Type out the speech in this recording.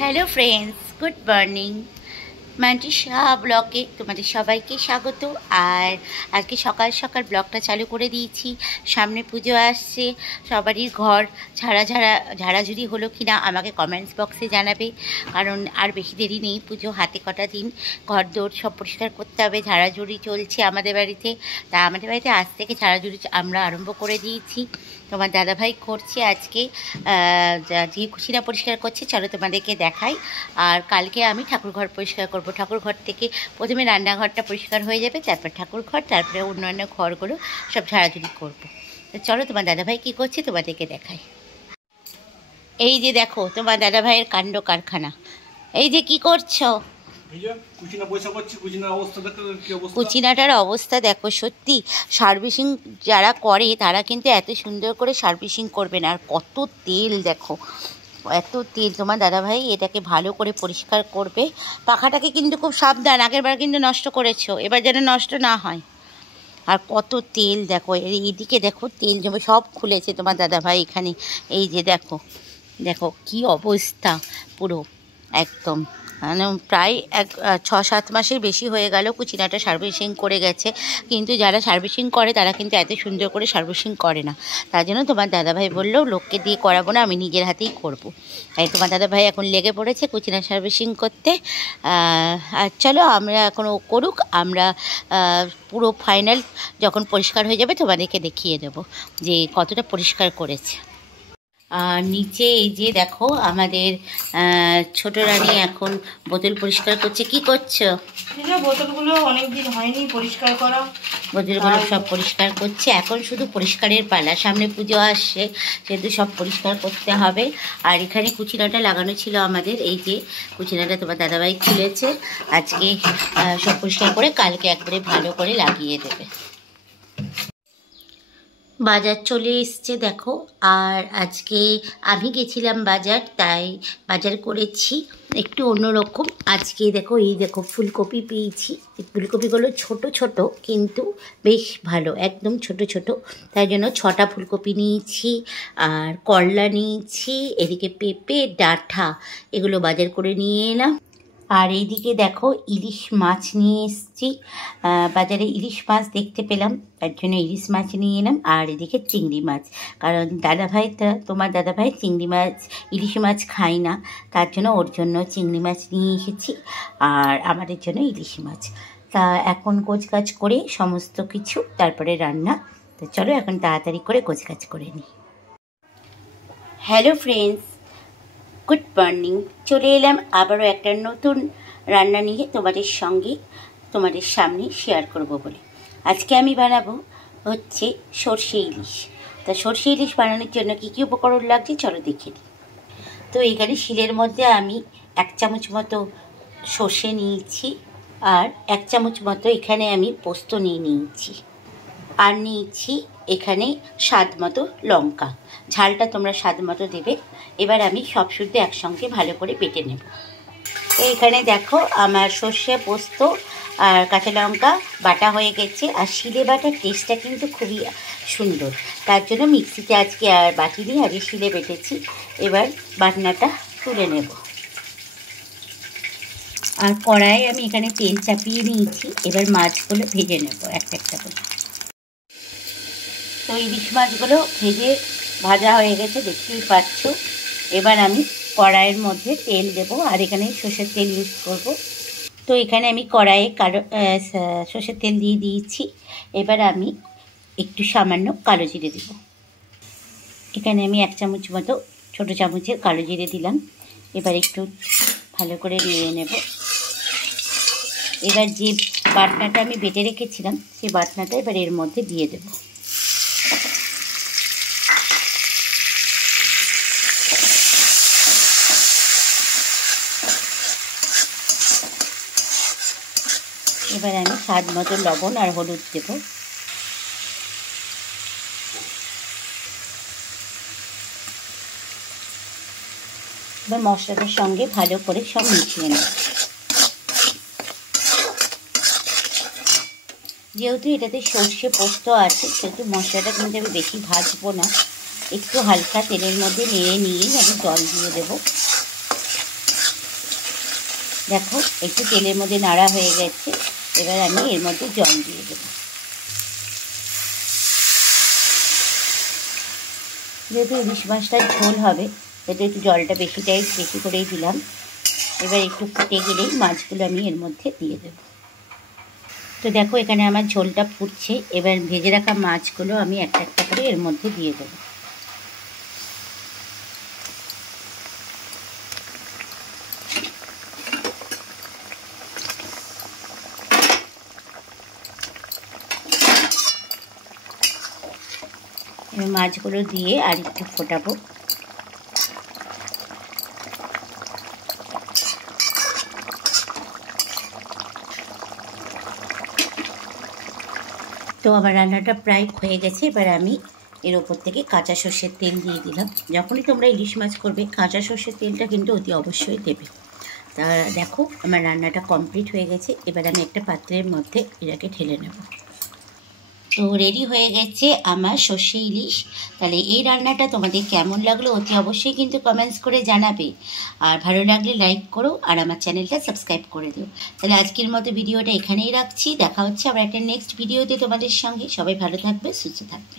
Hello friends, good morning. Manti Shah ব্লগে তোমাদের সবাইকে স্বাগত। আর আজকে সকাল সকাল ব্লগটা চালু করে দিয়েছি। সামনে পুজো আসছে, সবারই ঘর ঝাড়াঝুড়ি হলো কি না আমাকে কমেন্টস বক্সে জানাবে, কারণ আর বেশি দেরি নেই। পুজো হাতে কটা দিন, ঘর দৌড় সব পরিষ্কার করতে হবে। ঝাড়াঝুড়ি চলছে আমাদের বাড়িতে, তা আমাদের বাড়িতে আজ থেকে ঝাড়াঝুড়ি আমরা আরম্ভ করে দিয়েছি। তোমার দাদাভাই করছে আজকে, যে কুচিনা পরিষ্কার করছে, চলো তোমাদেরকে দেখাই। আর কালকে আমি ঠাকুরঘর পরিষ্কার করব। ঠাকুরঘর থেকে প্রথমে রান্নাঘরটা পরিষ্কার হয়ে যাবে, তারপর ঠাকুরঘর, তারপরে অন্যান্য ঘরগুলো সব ঝাড়াঝুড়ি করব। তো চলো তোমার দাদাভাই কী করছে তোমাদেরকে দেখাই। এই যে দেখো তোমার দাদাভাইয়ের কাণ্ড কারখানা। এই যে কি করছো? কুচিনাটার অবস্থা দেখো, সত্যি সার্ভিসিং যারা করে তারা কিন্তু এত সুন্দর করে সার্ভিসিং করবে না। আর কত তেল দেখো, এত তেল। তোমার দাদাভাই এটাকে ভালো করে পরিষ্কার করবে। পাখাটাকে কিন্তু খুব সাবধান, আগেরবার কিন্তু নষ্ট করেছো, এবার যেন নষ্ট না হয়। আর কত তেল দেখো, এইদিকে দেখো তেল জমে সব খুলেছে তোমার দাদাভাই এখানে। এই যে দেখো দেখো কি অবস্থা পুরো একদম, মানে প্রায় 6-7 মাসের বেশি হয়ে গেল কুচিনাটা সার্ভিসিং করে গেছে। কিন্তু যারা সার্ভিসিং করে তারা কিন্তু এত সুন্দর করে সার্ভিসিং করে না। তার জন্য তোমার দাদাভাই বললো লোককে দিয়ে করাবো না, আমি নিজের হাতেই করব। তাই তোমার দাদাভাই এখন লেগে পড়েছে কুচিনা সার্ভিসিং করতে। আর চলো আমরা এখন ও করুক, আমরা পুরো ফাইনাল যখন পরিষ্কার হয়ে যাবে তোমাদেরকে দেখিয়ে দেবো যে কতটা পরিষ্কার করেছে। আর নিচে এই যে দেখো আমাদের ছোট রানী এখন বোতল পরিষ্কার করছে। কি করছো? বোতলগুলো অনেকদিন হয়নি পরিষ্কার করা, বোতলগুলো সব পরিষ্কার করছে। এখন শুধু পরিষ্কারের পালা, সামনে পুজো আসছে, সেহেতু সব পরিষ্কার করতে হবে। আর এখানে কুচিনাটা লাগানো ছিল আমাদের, এই যে কুচিনাটা তোমার দাদাভাই খুলেছে। আজকে সব পরিষ্কার করে কালকে একবারে ভালো করে লাগিয়ে দেবে। বাজার চলে এসছে দেখো। আর আজকে আমি গেছিলাম বাজার, তাই বাজার করেছি একটু অন্যরকম। আজকে দেখো, এই দেখো ফুলকপি পেয়েছি। ফুলকপিগুলো ছোট ছোট কিন্তু বেশ ভালো, একদম ছোট ছোট। তাই জন্য 6টা ফুলকপি নিয়েছি। আর করলা নিয়েছি, এদিকে পেঁপে, ডাঁটা, এগুলো বাজার করে নিয়ে এলাম। আর এইদিকে দেখো ইলিশ মাছ নিয়ে এসেছি। বাজারে ইলিশ মাছ দেখতে পেলাম, তার জন্য ইলিশ মাছ নিয়ে এলাম। আর এদিকে চিংড়ি মাছ, কারণ তোমার দাদাভাই চিংড়ি মাছ ইলিশ মাছ খায় না, তার জন্য ওর জন্য চিংড়ি মাছ নিয়ে এসেছি, আর আমাদের জন্য ইলিশ মাছ। তা এখন গোছগাছ করে সমস্ত কিছু, তারপরে রান্না। তো চলো এখন তাড়াতাড়ি করে গোছগাছ করে নিই। Hello friends, good morning. চলে এলাম আবারও একটা নতুন রান্না নিয়ে তোমাদের সামনে শেয়ার করব বলে। আজকে আমি বানাবো হচ্ছে সর্ষে ইলিশ। তা সর্ষে ইলিশ বানানোর জন্য কী কী উপকরণ লাগছে চলো দেখে নিই। তো এখানে শিলের মধ্যে আমি 1 চামচ মতো সর্ষে নিয়েছি, আর 1 চামচ মতো এখানে আমি পোস্ত নিয়েছি, আর নিয়েছি এখানে স্বাদ মতো লঙ্কা। ঝালটা তোমরা স্বাদ মতো দেবে। এবার আমি সব শুদ্ধ একসঙ্গে ভালো করে বেটে নেব। তো এখানে দেখো আমার সর্ষে, পোস্ত আর কাঁচা লঙ্কা বাটা হয়ে গেছে। আর শিলে বাটার টেস্টটা কিন্তু খুবই সুন্দর, তার জন্য মিক্সিতে আজকে আর বাটিনি, আগে শিলে বেটেছি। এবার বাটনাটা তুলে নেব। আর কড়াইয়ে আমি এখানে তেল চাপিয়ে নিয়েছি। এবার মাছগুলো ভেজে নেব একটা একটা করে। তো ইলিশ মাছগুলো ভাজা হয়ে গেছে, দেখতেই পাচ্ছ। এবার আমি কড়াইয়ের মধ্যে তেল দেব, আর এখানে সর্ষের তেল ইউজ করব। তো এখানে আমি কড়াইয়ে সর্ষের তেল দিয়ে দিয়েছি। এবার আমি একটু সামান্য কালো জিরে দেব। এখানে আমি 1 চামচ মতো ছোটো চামচের কালো জিরে দিলাম। এবার একটু ভালো করে নেড়ে নেব। এবার যে বাটনাটা আমি বেটে রেখেছিলাম, সেই বাটনাটা এবার এর মধ্যে দিয়ে দেব। এবার আমি স্বাদ মতো লবণ আর হলুদ দেব। এবার মশলাটার সঙ্গে ভালো করে সব মিশিয়ে নেব। যেহেতু এটাতে সর্ষে পোস্ত আছে, সেহেতু মশলাটা কিন্তু আমি বেশি ভাজবো না, একটু হালকা তেলের মধ্যে নেড়ে নিয়ে আমি জল দিয়ে দেবো। দেখো একটু তেলের মধ্যে নাড়া হয়ে গেছে, এবার আমি এর মধ্যে জল দিয়ে দেবো। যেহেতু ইলিশ মাছটার ঝোল হবে সেটা একটু জলটা বেশি করেই দিলাম। এবার একটু ফুটে গেলেই মাছগুলো আমি এর মধ্যে দিয়ে দেবো। তো দেখো এখানে আমার ঝোলটা ফুটছে, এবার ভেজে রাখা মাছগুলো আমি একটা একটা করে এর মধ্যে দিয়ে দেবো। এবার মাছগুলো দিয়ে আর একটু ফোটাবো। তো আমার রান্নাটা প্রায় হয়ে গেছে, এবার আমি এর ওপর থেকে কাঁচা সর্ষের তেল দিয়ে দিলাম। যখনই তোমরা ইলিশ মাছ করবে কাঁচা সর্ষের তেলটা কিন্তু অতি অবশ্যই দেবে। তা দেখো আমার রান্নাটা কমপ্লিট হয়ে গেছে, এবার আমি একটা পাত্রের মধ্যে এটাকে ঢেলে নেব। তো রেডি হয়ে গেছে আমার সর্ষে ইলিশ। তাহলে এই রান্নাটা তোমাদের কেমন লাগলো অতি অবশ্যই কিন্তু কমেন্টস করে জানাবে, আর ভালো লাগলে লাইক করো আর আমার চ্যানেলটা সাবস্ক্রাইব করে দিও। তাহলে আজকের মতো ভিডিওটা এখানেই রাখছি, দেখা হচ্ছে আবার একটা নেক্সট ভিডিওতে তোমাদের সঙ্গে। সবাই ভালো থাকবে, সুস্থ থাকবে।